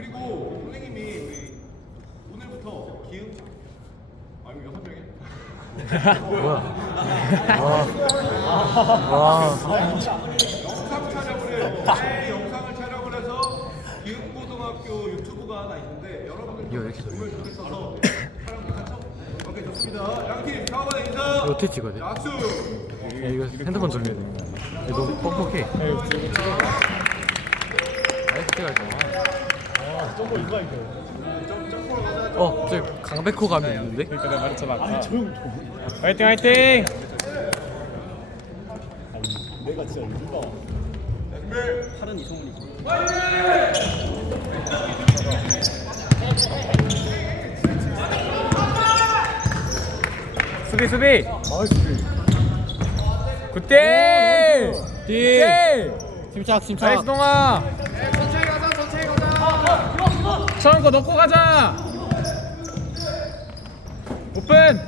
그리고 선생님이 우리 오늘부터 기음 아 이거 여섯 명이야? 영상 촬영을 해요. 네, 영상을 촬영을 해서 기흥고등학교 유튜브가 하나 있는데 여러분들 이거 왜 이렇게 정말 좋겠어서 촬영 괜찮죠? 오케이 좋습니다. 양팀 사원의 인사. 어떻게 찍어야 돼? 약수. 야, 이거 핸드폰 돌려야 돼. 야, 너무 뻑뻑해. 아이스 찍어야 돼. 어, 저 강백호 감이 있는데? 그러니까 내가 말했잖아. 아, 조용 좀. 화이팅 화이팅. 내가 진짜 누가 팔은 이성훈이. 수비 수비. 나이스. 디. 굿대. 침착, 침착. 나이스 동아. 처음 거 넣고 가자. 오픈.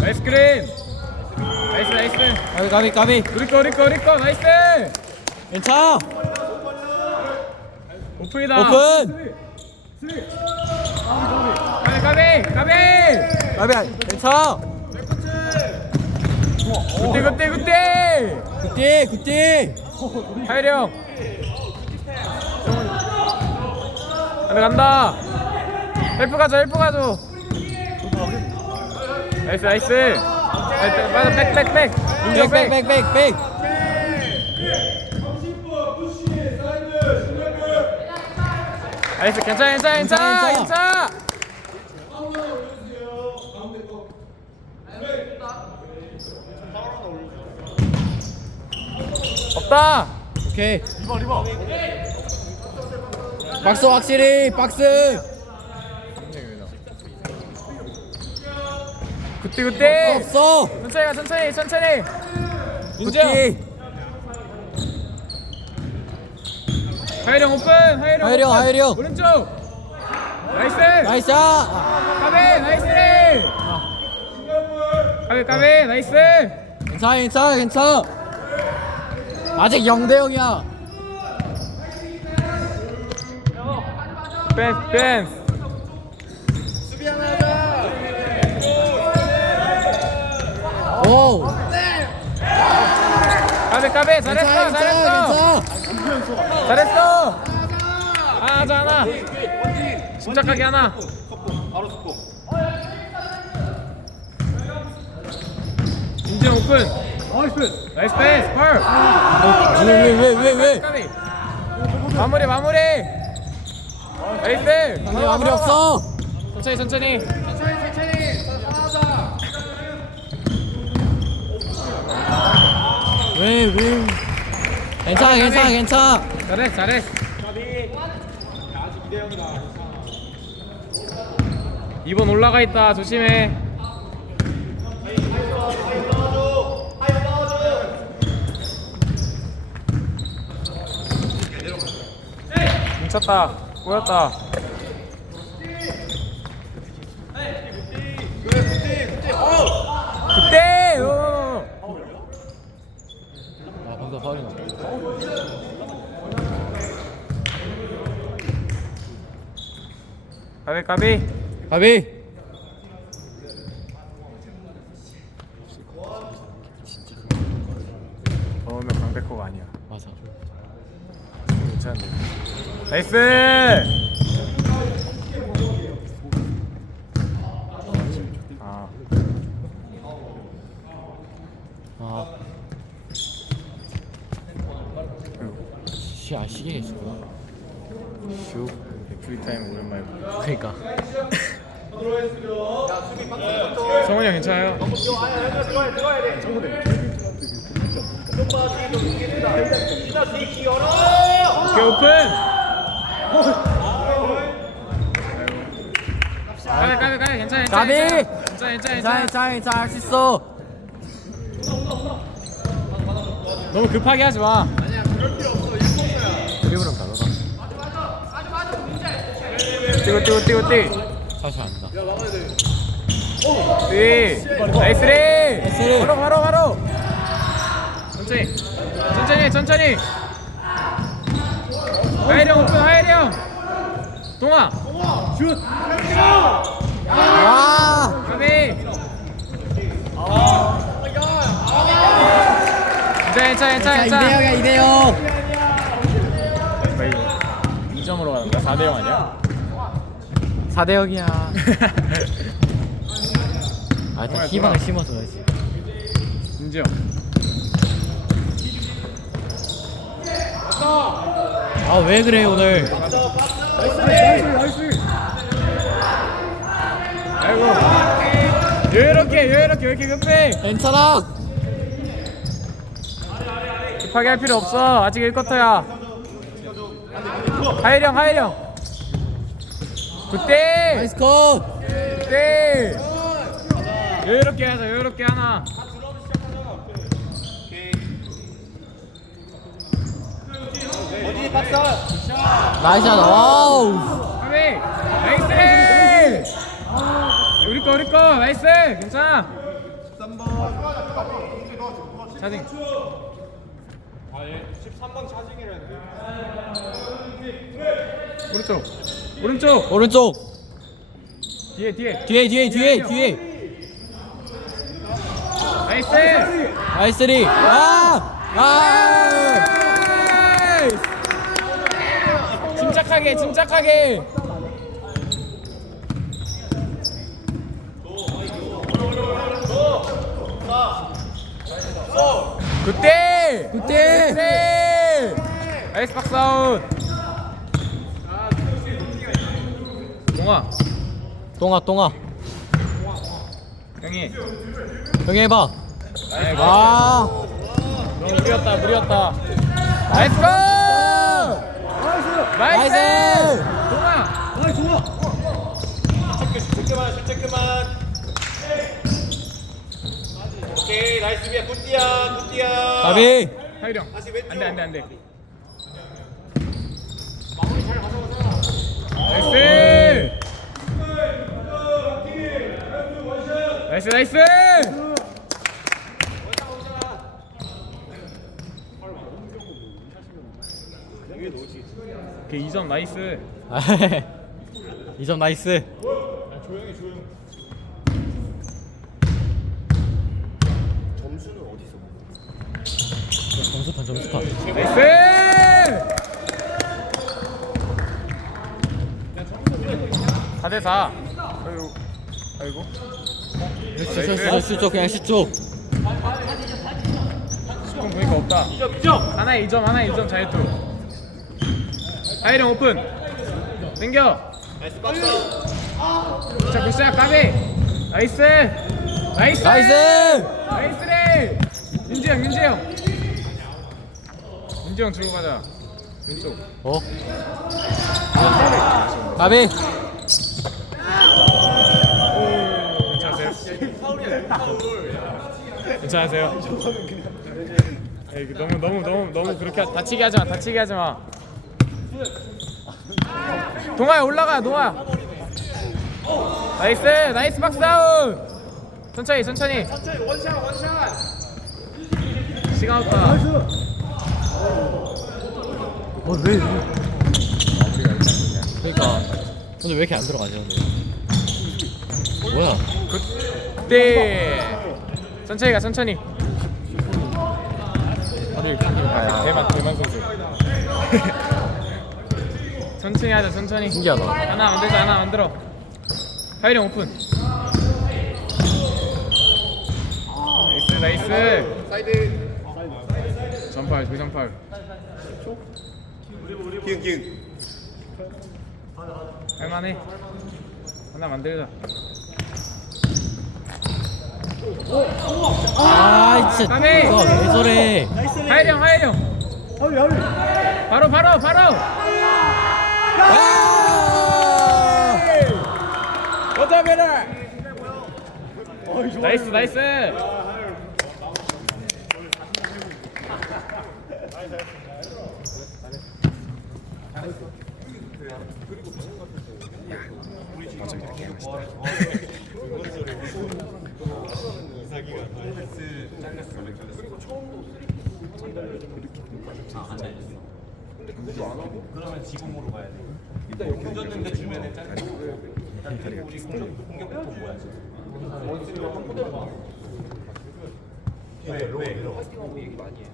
나이스 그린. 나이스 나이스. 가비, 가비, 가비. 우리 거 우리 거 우리 거 나이스. 괜찮아. 오픈이다. 오픈. 가비 가비 가비. 가비, 괜찮아. 굿대 굿대 굿대. 굿디, 굿디. 하이령. 안돼 간다. 헬프 가자 헬프 가자. 나이스 나이스. 맞아 백백백. 백, 백, 백, 백, 백. 나이스 괜찮아 괜찮아 괜찮아 괜찮아. 없다. 오케이. 박스 확실히, 박스. 굿대 굿대. 없어. 천천히 가 천천히 천천히. 굿디. 하이령 오픈 하이령 하이령, 오픈. 하이령. 오른쪽 나이스 나이스. 까베 나이스 까베 까베 나이스 괜찮아, 괜찮아, 괜찮아. 아직 0대 0이야. 펜스 펜스. 오. 까베 까베. 잘했어 잘했어. 잘했어. 하나 하자 하나 침착하게 하나. 바로 스포. 인증 오픈. 나이스 나이스 패스. 펄 왜, 왜, 왜, 왜? 까비 마무리 마무리 나이스 아니, 마무리 없어. 천천히 천천히 왜, 왜? 괜찮아, 괜찮아, 괜찮아. 잘했어 잘했어 이번 올라가 있다 조심해 뭉쳤다 꼬였다 그때 어. 아, 방금 파울이 났다. 가비 가비 가비. 더우면 강백호가 아니야 맞아. 괜찮은데 나이스 아 아. 시, 아, 시계 있었구나. 슉 프리타임 오랜만에. 그니까. 성훈이 형 괜찮아요? 오케이 오픈 가비 가비 가비 괜찮아 괜찮아 가비! 괜찮아 괜찮아 괜찮아 괜찮아, 괜찮아, 괜찮아. 할수 있어. 너무 급하게 하지 마 드리블은 다르다. 뛰고 뛰고 뛰고 뛰 사실 안다. 네. 나이스리 나이스리. 바로 바로 바로 천천히 천천히 천천히 하이령 오픈 하이령. 동아. 아. 가비 괜찮아 괜찮아 괜찮아. 괜찮아 이대요 2점으로 가는 거야? 4대 0 아니야? 4대 0이야. 아 일단 희망을 심어줘야지. 김지영 아 왜 그래 오늘? 아이고. 여유롭게 여유롭게 왜 이렇게 급해? 괜찮아. 급하게 할 필요 없어. 아직 1쿼터야. 하이령 하이령 굿대 나이스 컷. 굿대 여유롭게 하자 여유롭게 하나 나이스 샷 와우. 하비 나이스! 우리 거 우리 거. 나이스! 괜찮아. 13번 차징. 아예 13번 차징이라는데 오른쪽. 오른쪽. 오른쪽 뒤에 뒤에 뒤에 뒤에 뒤에. 뒤에. 나이스! 나이스 리. 아! 아! 침착하게 침착하게. 굿대 굿대! 나이스 박사운 동아. 동아 동아. 형이. 형이 해봐. 아. 너무 무리였다 무리였다. 나이스 고 나이스! 나이스! 동아 실책만 실책만 오케이 나이스 비야 굿디야 굿디야 가비! 하이령. 다시 왼쪽. 안돼 안돼 안돼. 나이스! 나이스 나이스 오케이 2점 나이스. 2점 나이스. 점수판 점수판. 나이스! 4대 4 아이고. 아이고 슛, 슛, 슛, 슛 쪽, 그냥 슛 쪽. 10분 보니까 없다. 2점 2점. 하나에 2점 하나에 2점 자유투 하이령 오픈 당겨 나이스 박스 자 굿샷 까비 나이스 나이스 나이스! 나이스래 민지 형 민지 형 민지 형 들고 가자 왼쪽 어? 가비! 괜찮으세요? 괜찮으세요? 에이, 그 너무 너무 너무 너무 그렇게 하- 다치게 하지 마 다치게 하지 마 동아야 올라가 동아. 나이스 나이스 박스 다운. 천천히 천천히. 원샷 원샷 시간 없다. 어, 왜? 그러니까 오늘 왜 이렇게 안 들어가지 오늘? 뭐야? 네. 천천히 가 천천히. 다들 아, 대만 대만 선수 천천히 하자 천천히. 신기하다. 하나 만들자 하나 만들어. 하이령 오픈. 나이스 나이스. 사이드 전팔 조전팔. 기응 기응 할만해. 하나 만들자. 아, 진짜. 까비! 와, 왜 저래? 하이령 하이령 바로 바로 바로. 아! 여자배라 나이스 나이스. 그 러면 지공으로 가야 돼 일단 교전는데 주변에 짧은 일단 우리 공격 공격부터 뭐야 지금 원스리가 한 포대로 봐. 왜, 왜?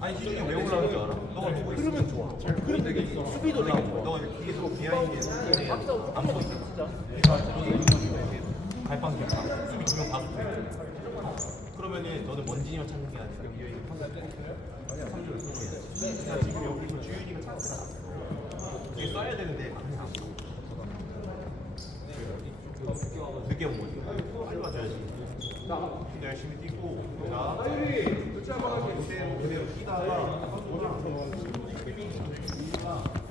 아니 지금 왜 올라오는 줄 알아? 너가 누구 흐르면 좋아. 흐름 되게 있어. 수비도 되게 좋아. 너가 뒤에 서 비하인드에 안 보고 있어. 발판 괜찮아. 수비 두명 다 붙어. 그러면은 너는 먼지만 찾는 게 아니라 여기 여기 판단. 삼주를 쓰는 게. 야 지금 여기서 주윤이가 났어. 이게 써야 되는데 안 써. 늦게 온 거지. 빨리 와줘야지. 근데 열심히 뛰고 자 그대로 그대로 뛰다가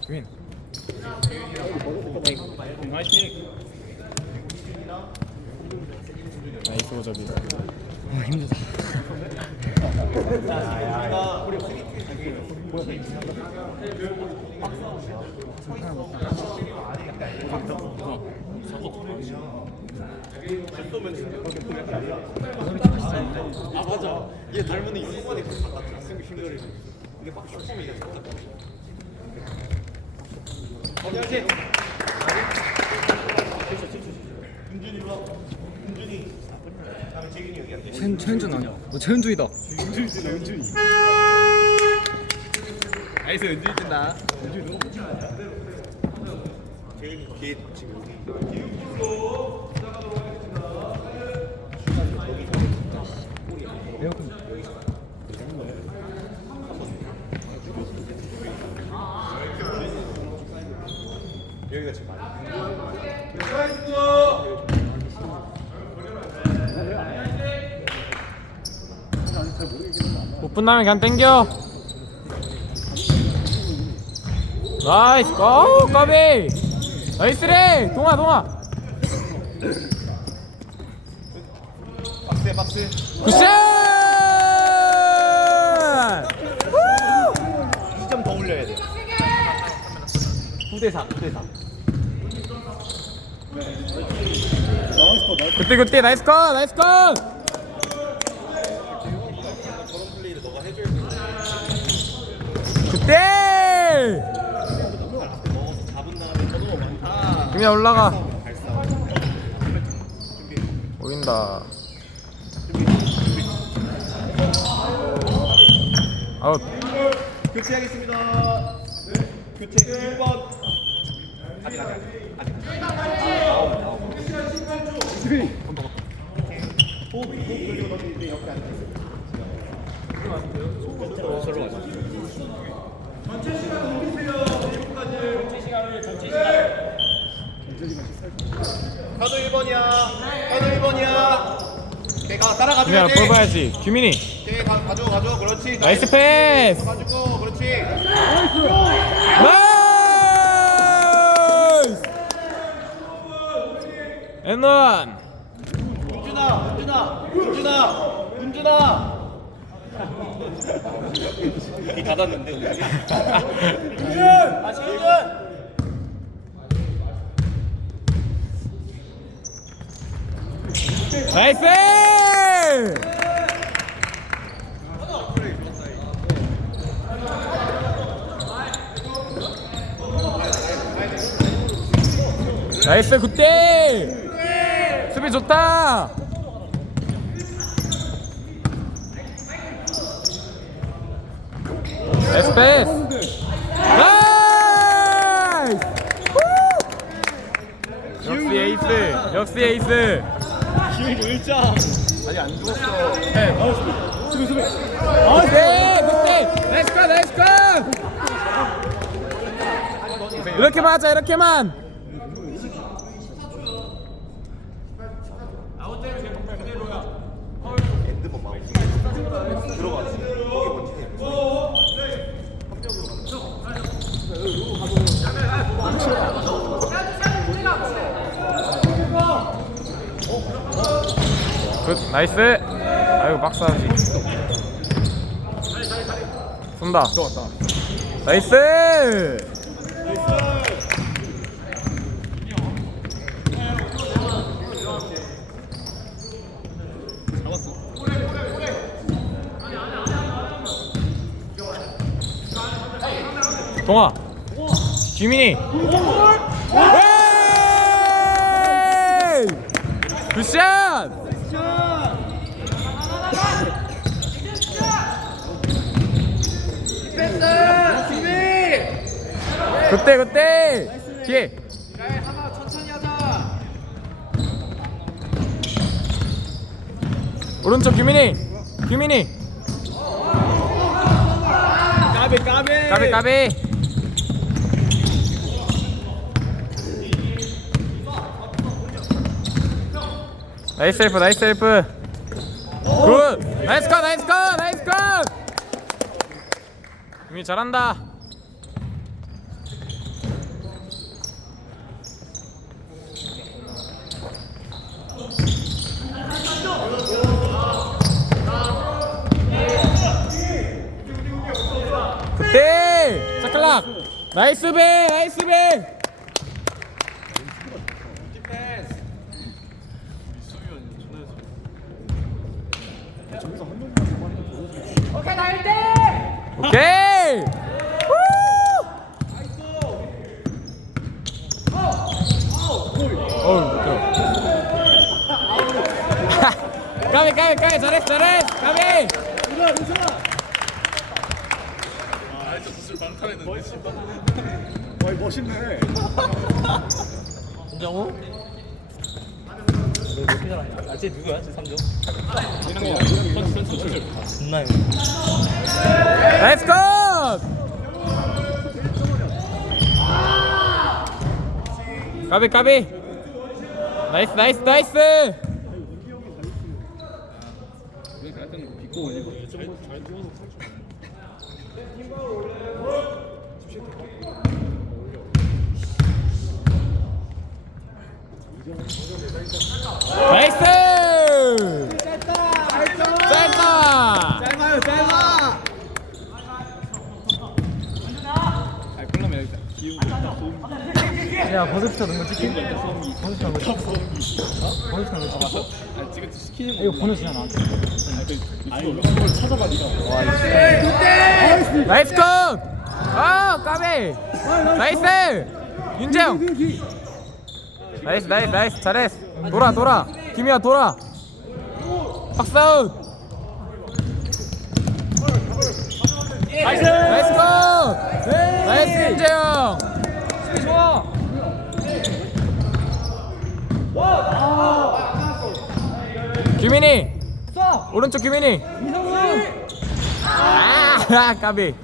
규민 나이스 오저비 아 힘들다 아 맞아. 얘 닮은 이 순간에 그 바꿨잖아. 승기 힘들이. 근데 막 슈퍼맨 이게 바꿨다. 안녕하세요. 은준이 와. 은준이. 다음에 재균이 여기 앉아. 최, 최현준 아니야? 너 최현준이다. 나이스 은준이 뜬다. 재균이. 뒤에 지금. 여기. 에어컨 여기가 지금 많이. 못 분나면 그냥 땡겨. 나이스. 고 까비. 나이스래. 동아 동아. 박스에 박스. 굿샷! 2점 더 올려야 돼. 9대 4, 9대 4. 그때 그때. 나이스 컷 나이스 컷 저런 플레이를 너가 해줘야 돼. 그때 넣어서 잡은 다음에 저도 그냥 올라가. 보인다 아웃 교체하겠습니다. 교체 1번. 아직 아직 아직. 호흡 호흡 돌리고 던지는데 옆에 앉아 있어. 저로 가자. 전체 시간 올리세요. 1분까지. 전체 시간을 전체 시간. 가도 1번이야. 가도 1번이야. 내가 따라가 줘야 돼. 볼 봐야지 규민이 오케이, 가, 가져, 가져, 그렇지. 나이스 패스 가지고, 그렇지. 나이스 앤원 은준아, 은준아, 은준아, 은준아. 이 닫았는데, 은준. 다시 은준. 나이스! 나이스 굿대 수비 좋다! 나이스 패스 나이스! 후! 역시 에이스 역시 에이스 기울고 일장. 아니, 안 죽었어. 네. 수비 수비. 그때 그때 나이스 컷 나이스 컷. 이렇게만 하자 이렇게만. 굿 나이스. 아이고 박스 하지 쏜다. 좋았다 나이스! 동아. 지민이. 예! 굿샷! 그때 그때. 뒤에. 오른쪽 규민이. 규민이. 까비 까비. 까비 까비. 나이스 헬프 나이스 헬프. 굿. 나이스 컷 나이스 컷 나이스 컷. 규민이 잘한다 그때 차클락 나이스 배 나이스 배. 오케이 후! 어우 못 들어 까비 까비 까비. 잘했어 잘했어. 까비 와이 멋있네. 김정우? 너몇개 잘하냐? 아, 쟤 누구야? 쟤 3점? 존나 형. 나이스 컷! 까비 까비 나이스 나이스 나이스 야, 버스피터 넣은 거 찍힌? 버스피터 넣은 거 찍혔어? 버스피터 넣은 거 찍혔어? 아, 찍을 때 시키는 거. 이거 나한테? 아니, 이런 걸 찾아봐, 니가. 나이스 컷! 아 까비! 나이스! 윤재영! 나이스 나이스 나이스 잘했어 돌아 돌아 김이야 돌아 박사웃 나이스 나이스 컷! 나이스 윤재영! 좋아! 규민이 오른쪽 규민이 啊，卡贝。